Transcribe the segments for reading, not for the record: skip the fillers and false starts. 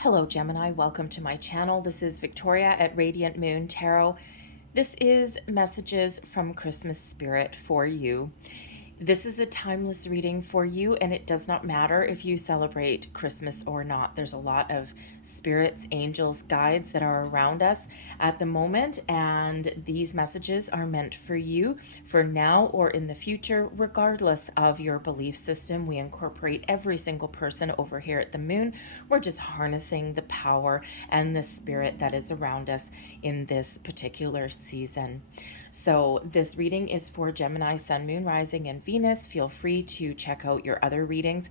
Hello Gemini, welcome to my channel. This is Victoria at Radiant Moon Tarot. This is messages from Christmas Spirit for you. This is a timeless reading for you, and it does not matter if you celebrate Christmas or not. There's a lot of spirits, angels, guides that are around us at the moment, and these messages are meant for you for now or in the future, regardless of your belief system. We incorporate every single person over here at the moon. We're just harnessing the power and the spirit that is around us in this particular season. So this reading is for Gemini, Sun, Moon, Rising, and Venus. Feel free to check out your other readings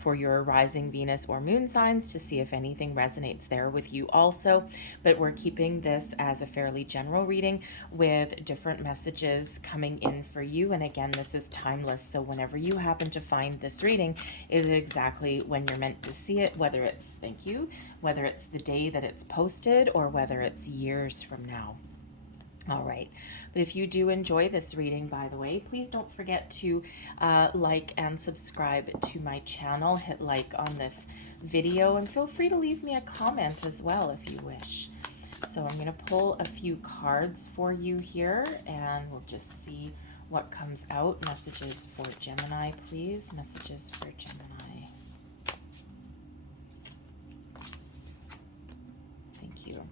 for your rising, Venus, or Moon signs to see if anything resonates there with you also. But we're keeping this as a fairly general reading with different messages coming in for you. And again, this is timeless. So whenever you happen to find this reading is exactly when you're meant to see it, whether it's, thank you, whether it's the day that it's posted or whether it's years from now. All right, but if you do enjoy this reading, by the way, please don't forget to like and subscribe to my channel. Hit like on this video and feel free to leave me a comment as well if you wish. So I'm going to pull a few cards for you here and we'll just see what comes out. Messages for Gemini, please. Messages for Gemini. Thank you.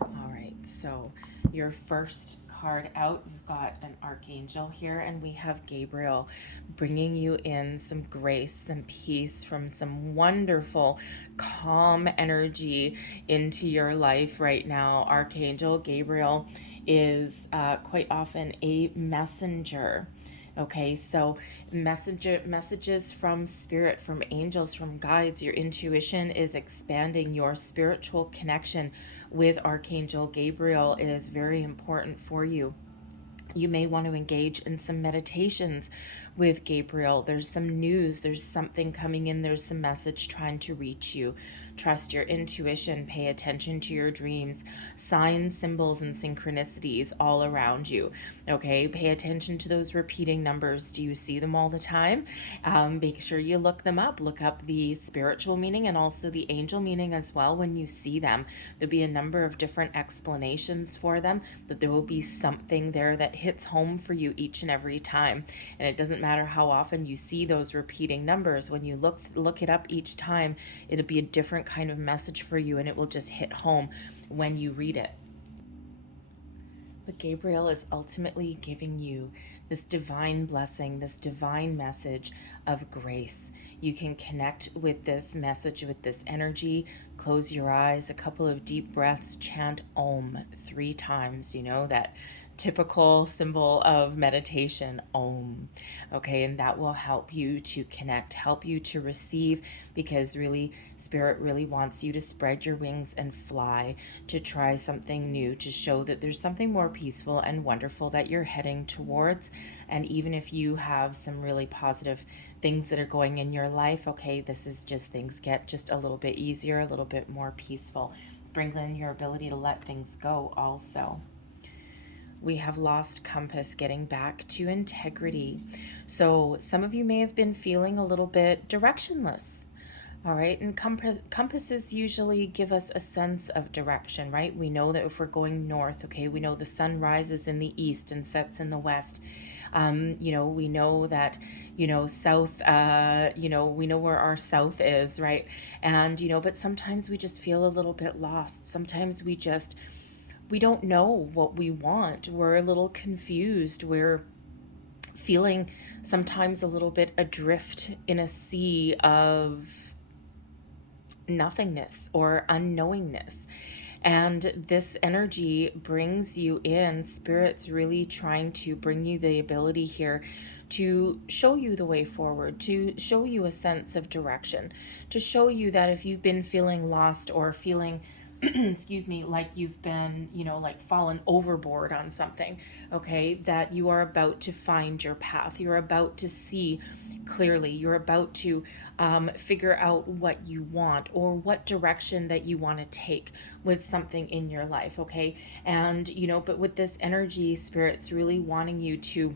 All right, so your first card out, we've got an archangel here, and we have Gabriel bringing you in some grace, some peace from some wonderful, calm energy into your life right now. Archangel Gabriel is quite often a messenger. Okay, so messages from spirit, from angels, from guides. Your intuition is expanding. Your spiritual connection with Archangel Gabriel is very important for you. You may want to engage in some meditations with Gabriel. There's some news, there's something coming in, there's some message trying to reach you. Trust your intuition, pay attention to your dreams, signs, symbols, and synchronicities all around you. Okay, pay attention to those repeating numbers. Do you see them all the time? Make sure you look them up. Look up the spiritual meaning and also the angel meaning as well when you see them. There'll be a number of different explanations for them, but there will be something there that hits home for you each and every time. And it doesn't matter how often you see those repeating numbers. When you look it up each time, it'll be a different kind of message for you, and it will just hit home when you read it. But Gabriel is ultimately giving you this divine blessing, this divine message of grace. You can connect with this message, with this energy. Close your eyes, a couple of deep breaths, chant Om 3 times. You know, that typical symbol of meditation, Om. Okay, and that will help you to connect, help you to receive, because really Spirit really wants you to spread your wings and fly, to try something new, to show that there's something more peaceful and wonderful that you're heading towards. And even if you have some really positive things that are going in your life, okay, this is just, things get just a little bit easier, a little bit more peaceful. Brings in your ability to let things go also. We have lost compass, getting back to integrity. So some of you may have been feeling a little bit directionless. All right, and compasses usually give us a sense of direction, right? We know that if we're going north, okay, we know the sun rises in the east and sets in the west. You know, we know that, you know, south, you know, we know where our south is, right? And, you know, but sometimes we just feel a little bit lost. Sometimes we don't know what we want. We're a little confused. We're feeling sometimes a little bit adrift in a sea of nothingness or unknowingness. And this energy brings you in. Spirit's really trying to bring you the ability here to show you the way forward, to show you a sense of direction, to show you that if you've been feeling lost or feeling excuse me, like you've been, you know, like fallen overboard on something, okay, that you are about to find your path. You're about to see clearly. You're about to figure out what you want or what direction that you want to take with something in your life, okay? And, you know, but with this energy, Spirit's really wanting you to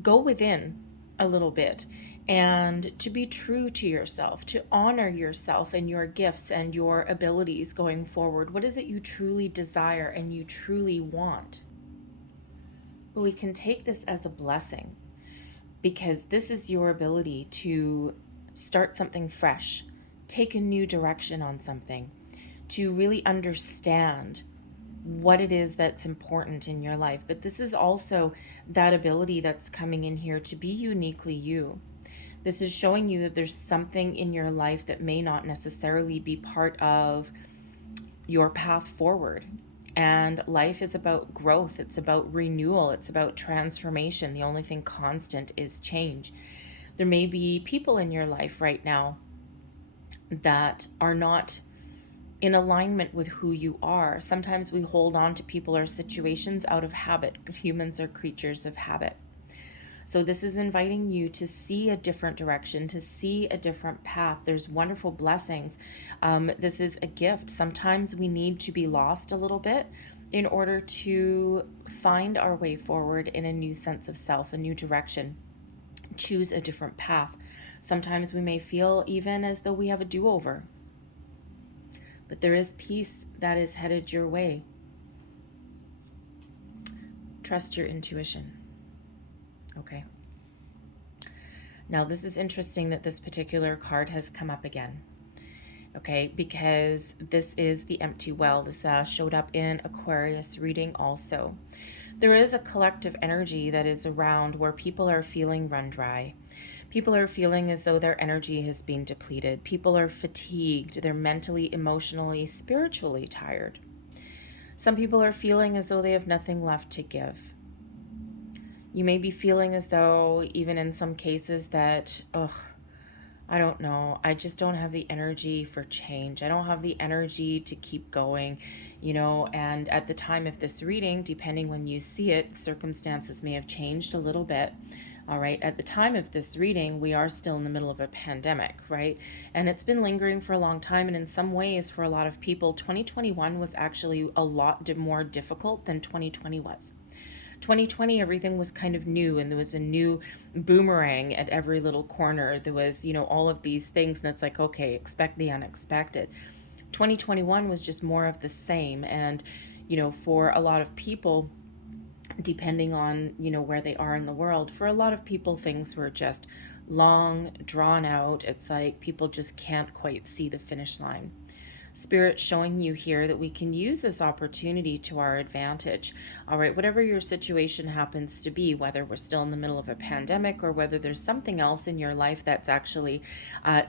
go within a little bit and to be true to yourself, to honor yourself and your gifts and your abilities going forward. What is it you truly desire and you truly want? But we can take this as a blessing, because this is your ability to start something fresh, take a new direction on something, to really understand what it is that's important in your life. But this is also that ability that's coming in here to be uniquely you. This is showing you that there's something in your life that may not necessarily be part of your path forward. And life is about growth. It's about renewal. It's about transformation. The only thing constant is change. There may be people in your life right now that are not in alignment with who you are. Sometimes we hold on to people or situations out of habit. Humans are creatures of habit. So this is inviting you to see a different direction, to see a different path. There's wonderful blessings. This is a gift. Sometimes we need to be lost a little bit in order to find our way forward in a new sense of self, a new direction, choose a different path. Sometimes we may feel even as though we have a do-over, but there is peace that is headed your way. Trust your intuition. Okay. Now, this is interesting that this particular card has come up again. Okay, because this is the empty well. This showed up in Aquarius reading also. There is a collective energy that is around where people are feeling run dry. People are feeling as though their energy has been depleted. People are fatigued. They're mentally, emotionally, spiritually tired. Some people are feeling as though they have nothing left to give. You may be feeling as though, even in some cases, that, I don't know, I just don't have the energy for change. I don't have the energy to keep going, and at the time of this reading, depending when you see it, circumstances may have changed a little bit. All right, at the time of this reading, we are still in the middle of a pandemic, right? And it's been lingering for a long time. And in some ways, for a lot of people, 2021 was actually a lot more difficult than 2020 was. 2020, everything was kind of new, and there was a new boomerang at every little corner. There was, all of these things, and it's like, okay, expect the unexpected. 2021 was just more of the same. And, for a lot of people, depending on, where they are in the world, for a lot of people, things were just long, drawn out. It's like people just can't quite see the finish line. Spirit showing you here that we can use this opportunity to our advantage. All right, whatever your situation happens to be, whether we're still in the middle of a pandemic or whether there's something else in your life that's actually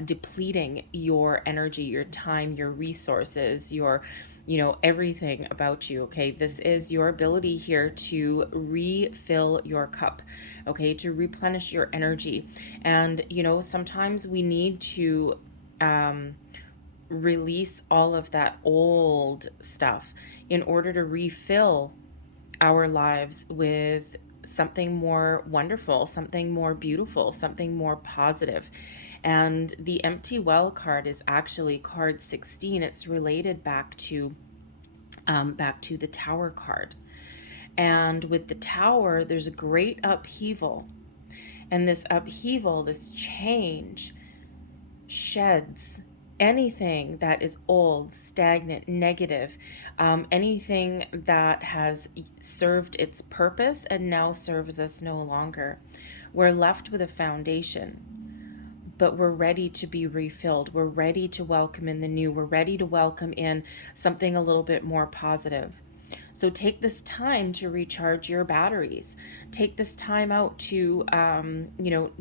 depleting your energy, your time, your resources, your everything about you. Okay, this is your ability here to refill your cup, okay, to replenish your energy. And sometimes we need to release all of that old stuff in order to refill our lives with something more wonderful, something more beautiful, something more positive. And the empty well card is actually card 16. It's related back to the Tower card. And with the Tower, there's a great upheaval. And this upheaval, this change, sheds anything that is old, stagnant, negative, anything that has served its purpose and now serves us no longer. We're left with a foundation, but we're ready to be refilled. We're ready to welcome in the new. We're ready to welcome in something a little bit more positive. So take this time to recharge your batteries. Take this time out to,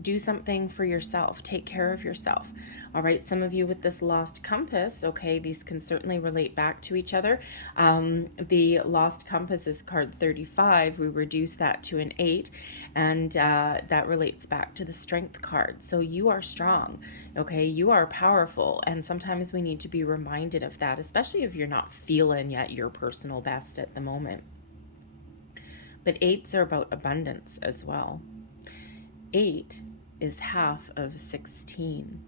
do something for yourself. Take care of yourself. All right. Some of you with this lost compass, okay, these can certainly relate back to each other. The lost compass is card 35. We reduce that to an 8, and that relates back to the strength card. So you are strong. Okay. You are powerful. And sometimes we need to be reminded of that, especially if you're not feeling yet your personal best at the moment. But 8s are about abundance as well. 8 is half of 16.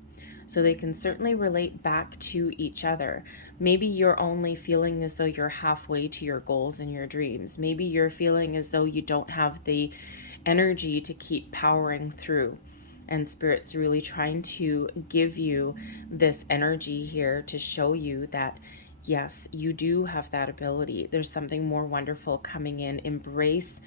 So they can certainly relate back to each other. Maybe you're only feeling as though you're halfway to your goals and your dreams. Maybe you're feeling as though you don't have the energy to keep powering through. And Spirit's really trying to give you this energy here to show you that, yes, you do have that ability. There's something more wonderful coming in. Embrace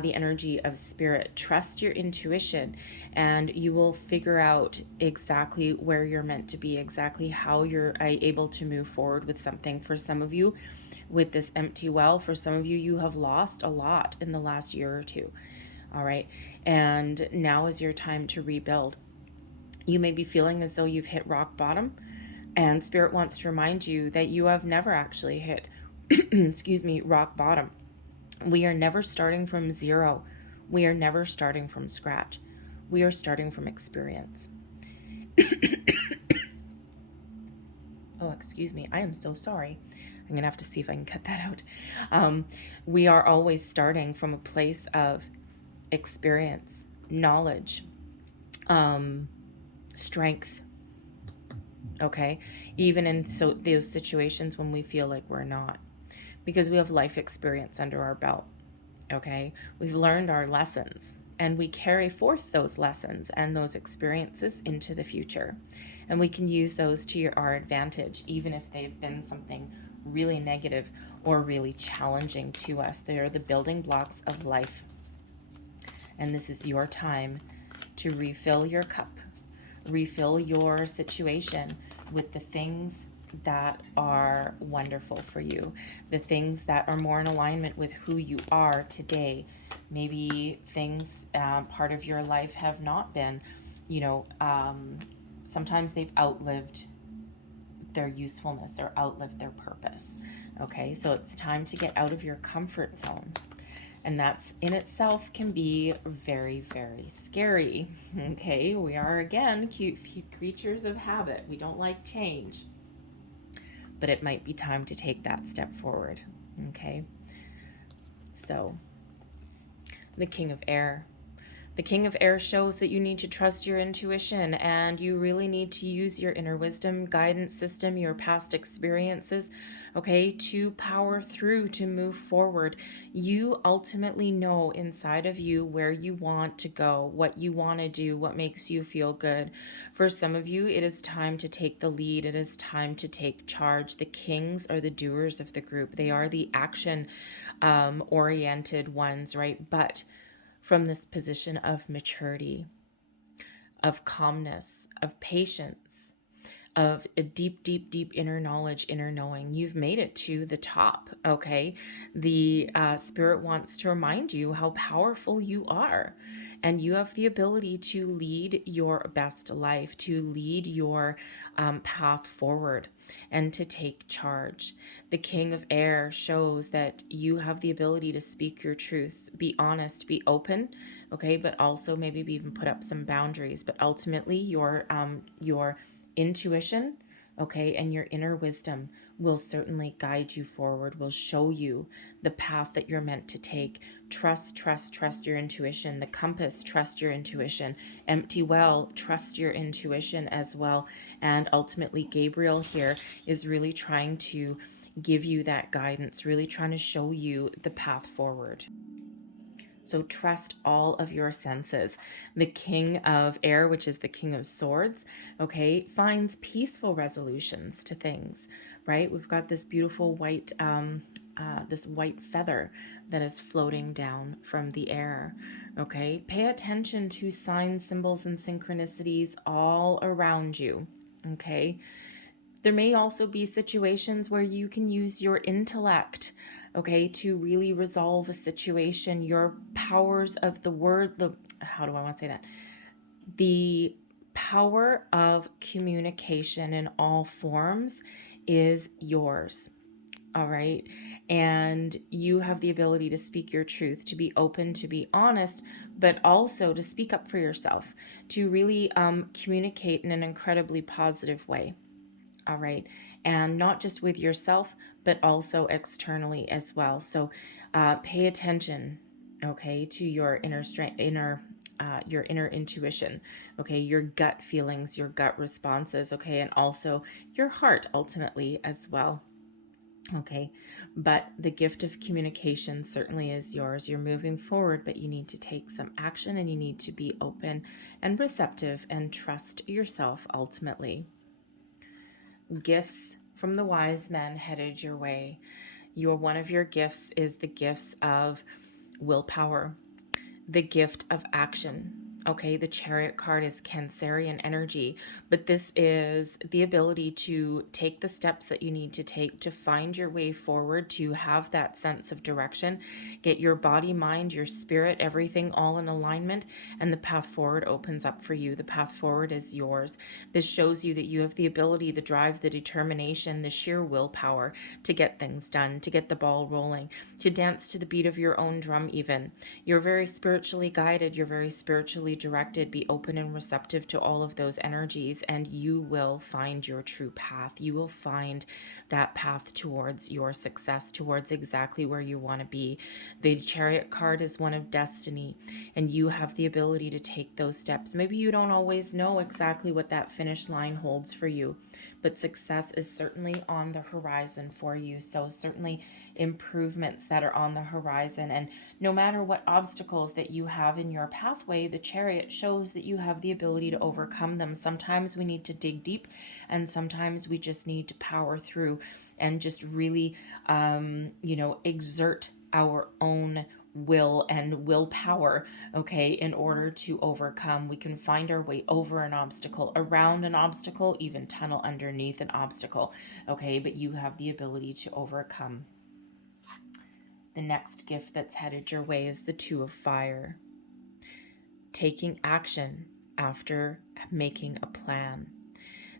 the energy of Spirit. Trust your intuition, and you will figure out exactly where you're meant to be, exactly how you're able to move forward with something. For some of you, with this empty well, for some of you, you have lost a lot in the last year or two. All right. And now is your time to rebuild. You may be feeling as though you've hit rock bottom, and Spirit wants to remind you that you have never actually hit, excuse me, rock bottom. We are never starting from zero. We are never starting from scratch. We are starting from experience. Oh, excuse me. I am so sorry. I'm going to have to see if I can cut that out. We are always starting from a place of experience, knowledge, strength. Okay? Even in those situations when we feel like we're not. Because we have life experience under our belt. Okay? We've learned our lessons, and we carry forth those lessons and those experiences into the future. And we can use those to our advantage, even if they've been something really negative or really challenging to us. They are the building blocks of life. And this is your time to refill your cup, refill your situation with the things that are wonderful for you, the things that are more in alignment with who you are today. Maybe things, part of your life have not been, sometimes they've outlived their usefulness or outlived their purpose. Okay, so it's time to get out of your comfort zone. And that's in itself can be very, very scary. Okay, we are, again, cute creatures of habit. We don't like change. But it might be time to take that step forward. Okay, so the King of Air. The King of Air shows that you need to trust your intuition, and you really need to use your inner wisdom, guidance system, your past experiences, okay, to power through, to move forward. You ultimately know inside of you where you want to go, what you want to do, what makes you feel good. For some of you, it is time to take the lead. It is time to take charge. The kings are the doers of the group. They are the action oriented ones, right? But from this position of maturity, of calmness, of patience, of a deep, deep, deep inner knowledge, inner knowing. You've made it to the top, okay? The Spirit wants to remind you how powerful you are. And you have the ability to lead your best life, to lead your path forward, and to take charge. The King of Air shows that you have the ability to speak your truth, be honest, be open, okay? But also maybe even put up some boundaries. But ultimately, your intuition, okay, and your inner wisdom will certainly guide you forward, will show you the path that you're meant to take. Trust your intuition. The compass, trust your intuition. Empty well, trust your intuition as well. And ultimately, Gabriel here is really trying to give you that guidance, really trying to show you the path forward. So trust all of your senses. The King of Air, which is the King of Swords, okay, finds peaceful resolutions to things, right? We've got this beautiful white, this white feather that is floating down from the air, okay? Pay attention to signs, symbols, and synchronicities all around you, okay? There may also be situations where you can use your intellect, okay, to really resolve a situation. Your powers of the word, how do I want to say that? The power of communication in all forms is yours. All right. And you have the ability to speak your truth, to be open, to be honest, but also to speak up for yourself, to really communicate in an incredibly positive way. All right. And not just with yourself, but also externally as well. So pay attention, okay, to your inner strength, your inner intuition, okay, your gut feelings, your gut responses, okay, and also your heart ultimately as well. Okay, but the gift of communication certainly is yours. You're moving forward, but you need to take some action and you need to be open and receptive and trust yourself ultimately. Gifts from the wise men headed your way. One of your gifts is the gifts of willpower, the gift of action. Okay, the Chariot card is Cancerian energy, but this is the ability to take the steps that you need to take to find your way forward, to have that sense of direction, get your body, mind, your spirit, everything all in alignment, and the path forward opens up for you. The path forward is yours. This shows you that you have the ability, the drive, the determination, the sheer willpower to get things done, to get the ball rolling, to dance to the beat of your own drum even. You're very spiritually guided. You're very spiritually directed. Be open and receptive to all of those energies, and you will find your true path. You will find that path towards your success, towards exactly where you want to be. The Chariot card is one of destiny, and you have the ability to take those steps. Maybe you don't always know exactly what that finish line holds for you, but success is certainly on the horizon for you. So certainly improvements that are on the horizon. And no matter what obstacles that you have in your pathway, the Chariot shows that you have the ability to overcome them. Sometimes we need to dig deep, and sometimes we just need to power through and just really, exert our own will and willpower, okay, in order to overcome. We can find our way over an obstacle, around an obstacle, even tunnel underneath an obstacle, okay, but you have the ability to overcome. The next gift that's headed your way is the Two of Fire. Taking action after making a plan.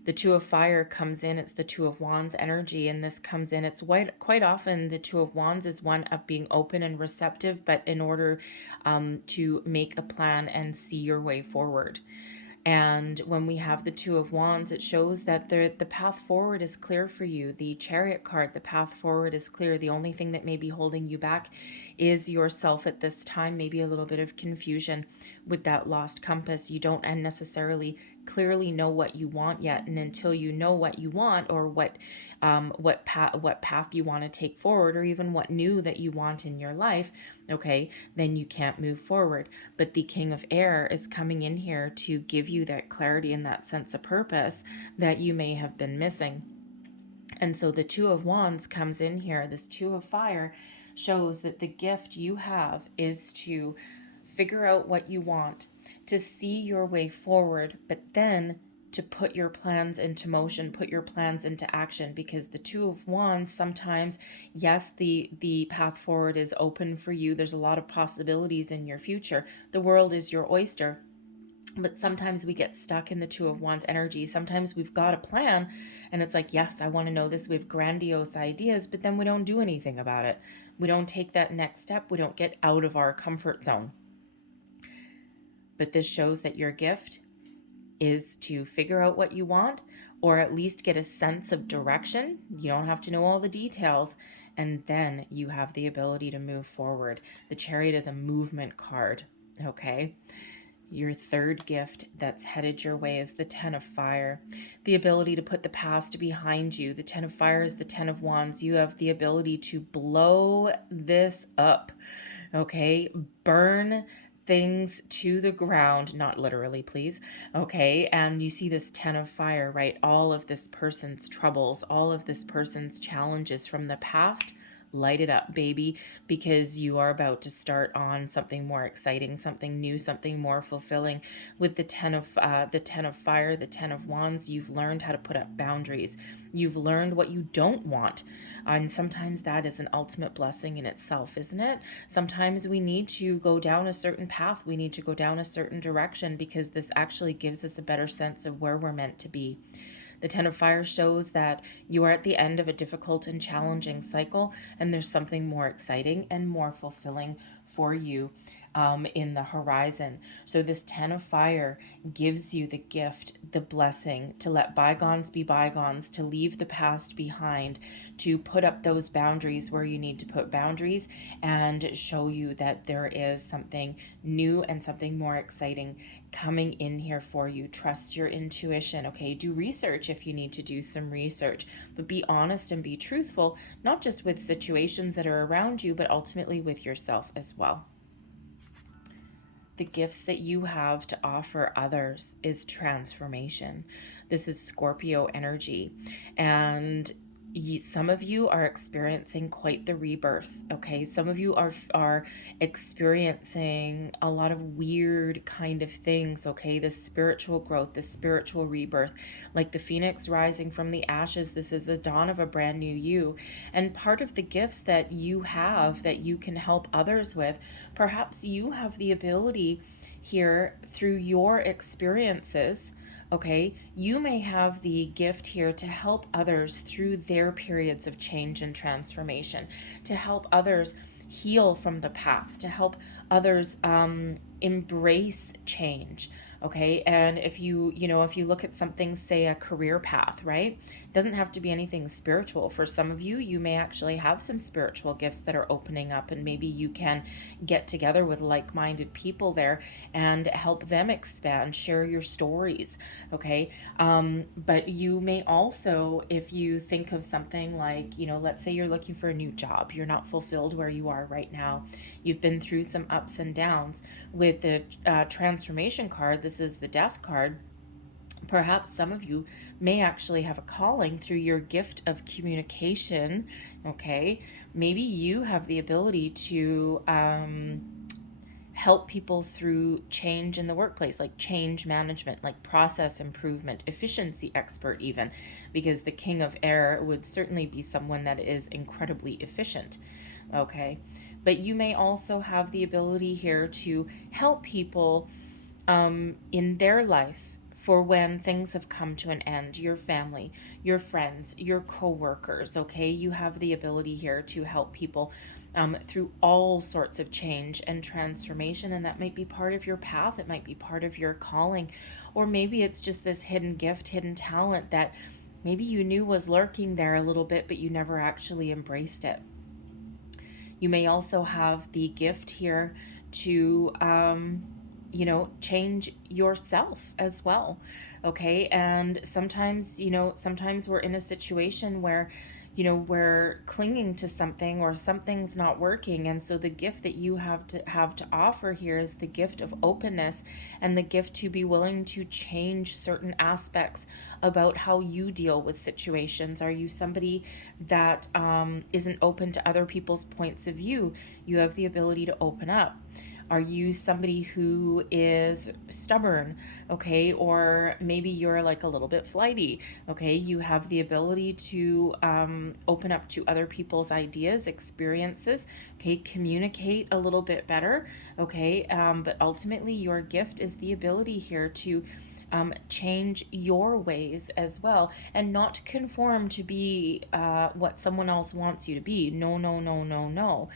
The Two of Fire comes in, it's the Two of Wands energy, and this comes in, it's quite often the Two of Wands is one of being open and receptive, but in order to make a plan and see your way forward. And when we have the Two of Wands, it shows that the path forward is clear for you. The Chariot card, the path forward is clear. The only thing that may be holding you back is yourself at this time, maybe a little bit of confusion with that lost compass. You don't necessarily clearly know what you want yet, and until you know what you want, or what path you want to take forward, or even what new that you want in your life, okay, then you can't move forward. But the King of Air is coming in here to give you that clarity and that sense of purpose that you may have been missing. And so the Two of Wands comes in here. This Two of Fire shows that the gift you have is to figure out what you want, to see your way forward, but then to put your plans into motion, put your plans into action, because the Two of Wands, sometimes, yes, the path forward is open for you. There's a lot of possibilities in your future. The world is your oyster. But sometimes we get stuck in the Two of Wands energy. Sometimes we've got a plan and it's like, yes, I want to know this. We have grandiose ideas, but then we don't do anything about it. We don't take that next step. We don't get out of our comfort zone. But this shows that your gift is to figure out what you want, or at least get a sense of direction. You don't have to know all the details, and then you have the ability to move forward. The Chariot is a movement card, okay? Your third gift that's headed your way is the Ten of Fire, the ability to put the past behind you. The Ten of Fire is the Ten of Wands. You have the ability to blow this up, okay? Burn things to the ground, not literally, please, okay? And you see this Ten of Fire, right? All of this person's troubles, all of this person's challenges from the past. Light it up, baby, because you are about to start on something more exciting, something new, something more fulfilling. With the Ten of Fire, the Ten of Wands, you've learned how to put up boundaries. You've learned what you don't want, and sometimes that is an ultimate blessing in itself, isn't it? Sometimes we need to go down a certain path. We need to go down a certain direction, because this actually gives us a better sense of where we're meant to be. The Ten of Fire shows that you are at the end of a difficult and challenging cycle, and there's something more exciting and more fulfilling for you in the horizon. So this 10 of fire gives you the gift, the blessing to let bygones be bygones, to leave the past behind, to put up those boundaries where you need to put boundaries, and show you that there is something new and something more exciting coming in here for you. Trust your intuition, okay? Do research if you need to do some research, but be honest and be truthful, not just with situations that are around you, but ultimately with yourself as well. The gifts that you have to offer others is transformation. This is Scorpio energy, and some of you are experiencing quite the rebirth, okay? Some of you are experiencing a lot of weird kind of things, okay? The spiritual growth, the spiritual rebirth, like the phoenix rising from the ashes. This is the dawn of a brand new you. And part of the gifts that you have that you can help others with, perhaps you have the ability here through your experiences. Okay, you may have the gift here to help others through their periods of change and transformation, to help others heal from the past, to help others embrace change. Okay, and if you look at something, say a career path, right? It doesn't have to be anything spiritual. For some of you, you may actually have some spiritual gifts that are opening up, and maybe you can get together with like-minded people there and help them expand, share your stories, okay? But you may also, if you think of something like, let's say you're looking for a new job, you're not fulfilled where you are right now, you've been through some ups and downs. With the transformation card, this is the death card. Perhaps some of you may actually have a calling through your gift of communication, okay? Maybe you have the ability to help people through change in the workplace, like change management, like process improvement, efficiency expert even, because the king of air would certainly be someone that is incredibly efficient, okay? But you may also have the ability here to help people in their life for when things have come to an end, your family, your friends, your co-workers, okay? You have the ability here to help people through all sorts of change and transformation, and that might be part of your path, it might be part of your calling, or maybe it's just this hidden gift, hidden talent that maybe you knew was lurking there a little bit, but you never actually embraced it. You may also have the gift here to change yourself as well, okay? And sometimes we're in a situation where we're clinging to something, or something's not working, and so the gift that you have to offer here is the gift of openness, and the gift to be willing to change certain aspects about how you deal with situations. Are you somebody that isn't open to other people's points of view? You have the ability to open up. Are you somebody who is stubborn, okay? Or maybe you're like a little bit flighty, okay? You have the ability to open up to other people's ideas, experiences, okay? Communicate a little bit better, okay? But ultimately, your gift is the ability here to change your ways as well, and not conform to be what someone else wants you to be. No, no, no, no, no.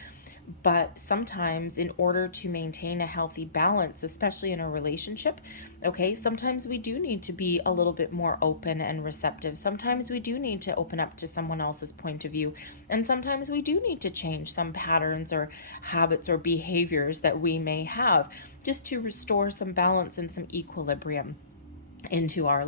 But sometimes, in order to maintain a healthy balance, especially in a relationship, okay, sometimes we do need to be a little bit more open and receptive. Sometimes we do need to open up to someone else's point of view. And sometimes we do need to change some patterns or habits or behaviors that we may have, just to restore some balance and some equilibrium into our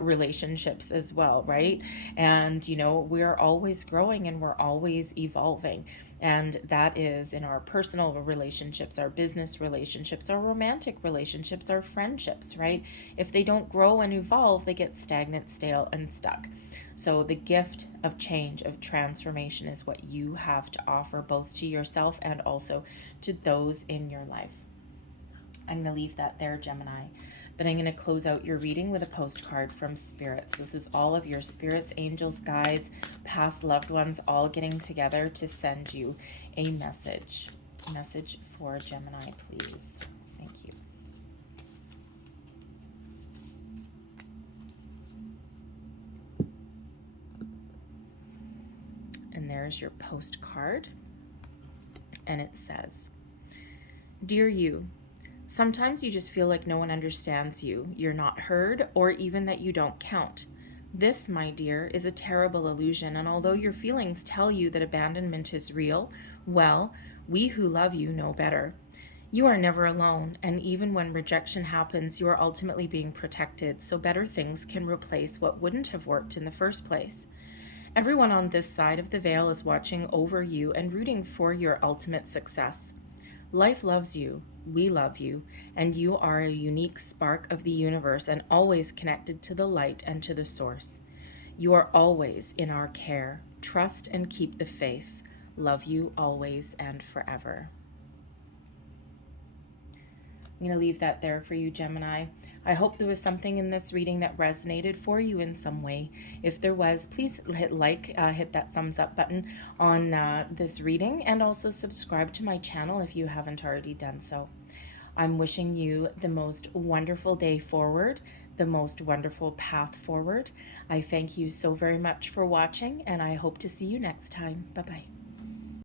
relationships as well, right? And we're always growing and we're always evolving, and that is in our personal relationships, our business relationships, our romantic relationships, our friendships, right? If they don't grow and evolve, they get stagnant, stale, and stuck. So the gift of change, of transformation, is what you have to offer, both to yourself and also to those in your life. I'm going to leave that there, Gemini. But I'm going to close out your reading with a postcard from spirits. This is all of your spirits, angels, guides, past loved ones, all getting together to send you a message. Message for Gemini, please. Thank you. And there's your postcard. And it says, Dear you, sometimes you just feel like no one understands you, you're not heard, or even that you don't count. This, my dear, is a terrible illusion, and although your feelings tell you that abandonment is real, well, we who love you know better. You are never alone, and even when rejection happens, you are ultimately being protected, so better things can replace what wouldn't have worked in the first place. Everyone on this side of the veil is watching over you and rooting for your ultimate success. Life loves you, we love you, and you are a unique spark of the universe and always connected to the light and to the source. You are always in our care. Trust and keep the faith. Love you always and forever. I'm going to leave that there for you, Gemini. I hope there was something in this reading that resonated for you in some way. If there was, please hit like, hit that thumbs up button on this reading, and also subscribe to my channel if you haven't already done so. I'm wishing you the most wonderful day forward, the most wonderful path forward. I thank you so very much for watching, and I hope to see you next time. Bye-bye.